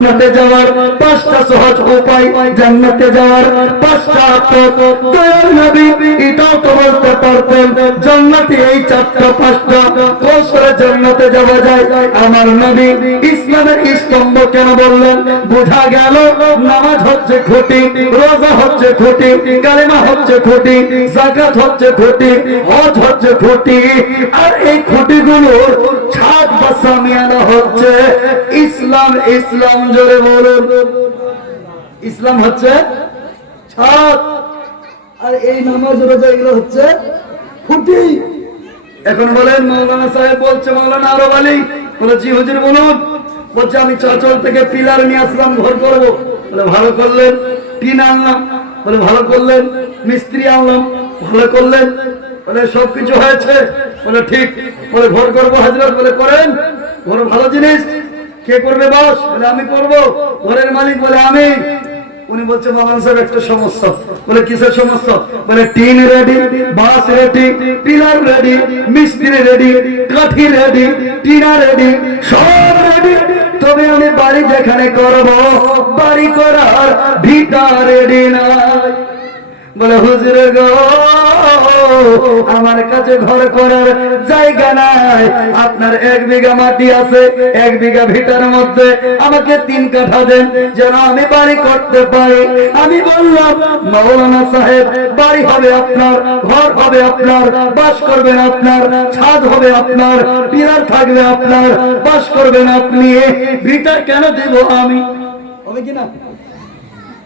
জান্নাতে যাওয়ার পাঁচটা সহজ উপায় জান্নাতে যাওয়ার পাঁচটা পথ দয়াল নবী এটাও তো বলতে পারতেন জান্নাতে এই চারটা পাঁচটা কোসরে জান্নাতে যাওয়া যায়। আমার নবী ইসলামের স্তম্ভ কেন বললেন? বোঝা গেল, নামাজ হচ্ছে খুঁটি, রোজা হচ্ছে খুঁটি, কালেমা হচ্ছে খুঁটি জাকাত হচ্ছে খুঁটি, হজ হচ্ছে খুঁটি। আর এই খুঁটিগুলোর ছাদ বা সামিয়ানা হচ্ছে ইসলাম ইসলাম জোরে বলুন। ইসলাম হচ্ছে ছাদ। আর এই নামাজ, রোজা, এগুলো হচ্ছে খুঁটি। এখন বলেন মৌলানা সাহেব বলছে মৌলানা আরও বলি বলে, জি হুজুর বলুন। বলছে, আমি চচল থেকে পিলার নিয়ে আসলাম, ঘর করব। বলে, ভালো করলেন, টিন আনলাম। বলে, ভালো করলেন, মিস্ত্রি আনলাম, ভালো করলেন। বলে, সবকিছু হয়েছে। বলে, ঠিক। বলে, ঘর করব, হাজরত। বলে, করেন, ঘর ভালো জিনিস। কে করবে বস? বলে, আমি করব। ঘরের মালিক বলে, আমি। উনি বলছে মামান সাহেব, একটা সমস্যা। বলে, কিসের সমস্যা? বলে, টিন রেডি বাস রেডি পিলার রেডি মিস্ত্রি রেডি কাঠি রেডি টিনা রেডি সব রেডি তবে আমি বাড়ি যেখানে করব, বাড়ি করার ভিটা রেডি নাই। বলে, হুজুর গো আমার কাছে ঘর করার জায়গা নাই। আপনার এক বিঘা মাটি আছে, এক বিঘা ভিটার মধ্যে আমাকে তিন কাঠা দেন যেন আমি বাড়ি করতে পারি। আমি বললাম মৌলানা সাহেব, বাড়ি হবে আপনার, ঘর হবে আপনার, বাস করবেন আপনার, ছাদ হবে আপনার, পিলার থাকবে আপনার, বাস করবেন আপনি। ভিটা কেন দেব আমি? হবে কিনা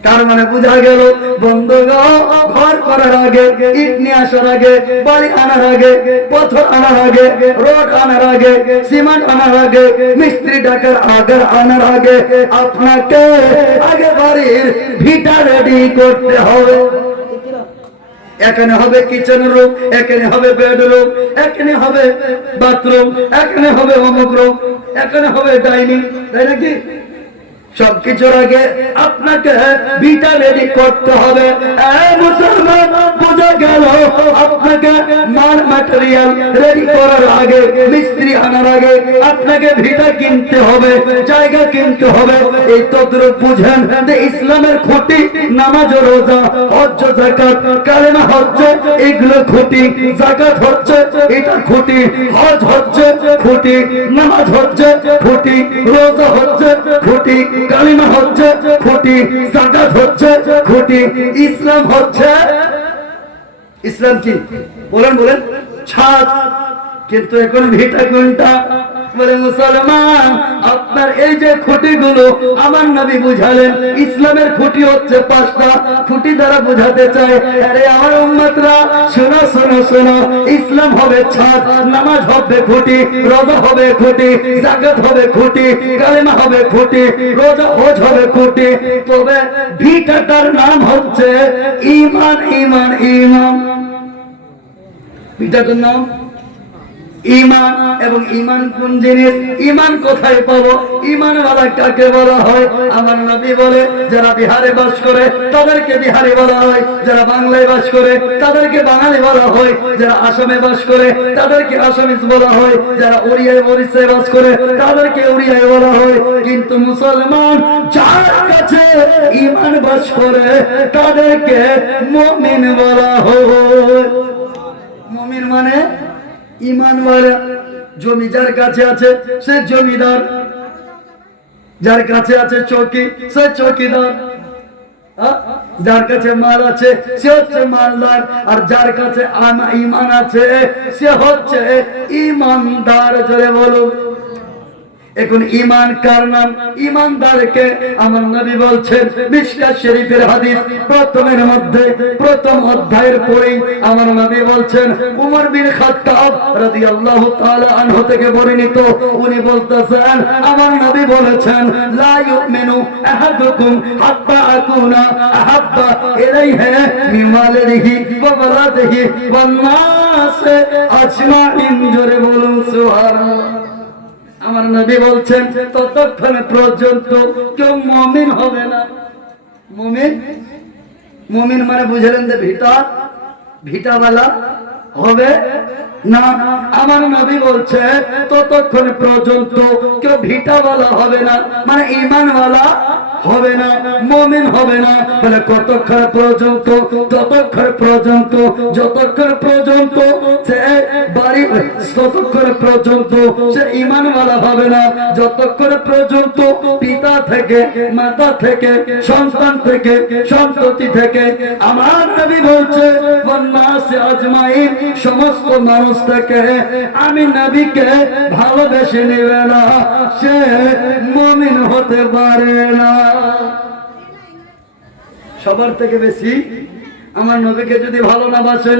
তার মানে বোঝা গেল, বন্ধুগণ, ঘর করার আগে ইট নিয়ে আসার আগে, বাড়ি আনার আগে, পাথর আনার আগে, রড আনার আগে সিমেন্ট আনার আগে, মিস্ত্রি ডাকার আগে আনার আগে, আপনাকে আগে বাড়ির ভিটা রেডি করতে হবে। এখানে হবে কিচেন রুম এখানে হবে বেডরুম এখানে হবে বাথরুম এখানে হবে অমুক রুম এখানে হবে ডাইনিং তাই নাকি? সবকিছুর আগে আপনাকে ভিটামিন করতে হবে। মুসলমান বোঝা গেল। আপনাকে মাল ম্যাটেরিয়াল রেডি করার আগে, মিস্ত্রি আনার আগে আপনাকে ভিটা কিনতে হবে, জায়গা কিনতে হবে। এই তদ্রুপ বুঝেন যে ইসলামের খুঁটি, নামাজ রোজা, হজ্জ জাকাত কালেমা হচ্ছে এগুলো খুঁটি জাকাত হচ্ছে এটা খুঁটি, হজ হচ্ছে খুঁটি, নামাজ হচ্ছে খুঁটি, রোজা হচ্ছে খুঁটি, কালিমা হচ্ছে খুঁটি জাকাত হচ্ছে খুঁটি, ইসলাম হচ্ছে ইসলাম কি? বলেন বলেন। ছাদ। কিন্তু এখন ভিটা বলে, মুসলমান, আপনার এই যে আমার নবী বুঝালেন, ইসলামের খুঁটি হচ্ছে পাঁচটা। খুঁটি দ্বারা বুঝাতে ইসলাম হবে ছাদ, নামাজ হবে খুঁটি, রোজা হবে খুঁটি জাকাত হবে খুঁটি, কালেমা হবে খুঁটি, রোজা হবে খুঁটি। তবে ভিটাটার নাম হচ্ছে ইমান ইমান ইমান ভিটাটার নাম? ইমান এবং ইমান কোন জিনিস? ইমান কোথায় পাবো? ইমান ওয়ালা কাকে বলা হয়? আমার নবী বলে, যারা বিহারে বাস করে, তাদেরকে বিহারি বলা হয়। যারা বাংলায় বাস করে, তাদেরকে বাঙালি বলা হয়। যারা আসামে বাস করে, তাদেরকে আসামিস বলা হয়। যারা ওড়িয়ায় ওড়িশায় বাস করে, তাদেরকে ওড়িয়ায় বলা হয়। কিন্তু মুসলমান যার কাছে ইমান বাস করে, তাদেরকে মুমিন বলা হয়। ইমান জমি যার কাছে আছে, সে জমিদার। যার কাছে আছে চৌকি, সে চৌকিদার? যার কাছে মাল আছে, সে হচ্ছে মালদার। আর যার কাছে ইমান আছে, সে হচ্ছে ইমানদার, জোরে বলুন। এখন ইমান কার নাম? ইমানদারকে আমার নবী বলছেন মিশকা শরীফের হাদিস প্রথমের মধ্যে, প্রথম অধ্যায়ের পরে আমার নবী বলছেন, উমর বিন খাত্তাব রাদিয়াল্লাহু তাআলা আনহু থেকে বর্ণিত, উনি বলতেছেন, আমার নবী বলেছেন, লা ইউমিনু আহাদুকুম হাত্তা আকুনা আহাব্বা ইলাইহি মিন মালিহি ওয়া ওয়ালাদিহি ওয়ান নাস আজমাইন, জোরে বলুন সুবহানাল্লাহ। আমার নবী বলছেন, ততক্ষণ পর্যন্ত কেউ মমিন হবে না। মমিন? মমিন মানে বুঝলেন যে ভিটা, ভিটাওয়ালা হবে না। আমার নবী বলছে ততক্ষণ পর্যন্ত কেউ ভিটাওয়ালা হবে না। মানে ইমানওয়ালা হবে না, মমিন হবে না। বলে, কতক্ষণ পর্যন্ত ততক্ষণ পর্যন্ত, যতক্ষণ পর্যন্ত সে বাড়ি, ততক্ষণ পর্যন্ত সে ইমানওয়ালা হবে না, যতক্ষণ পর্যন্ত পিতা থেকে, মাতা থেকে, সন্তান থেকে, সন্ততি থেকে আমার নবী বলছে বন্যাসে আজমাইন, সমস্ত মানুষ থেকে আমি নবীকে ভালোবেসে নেবে না, সে মমিন হতে পারে না। সবার থেকে বেশি আমার নবীকে যদি ভালো না বাসেন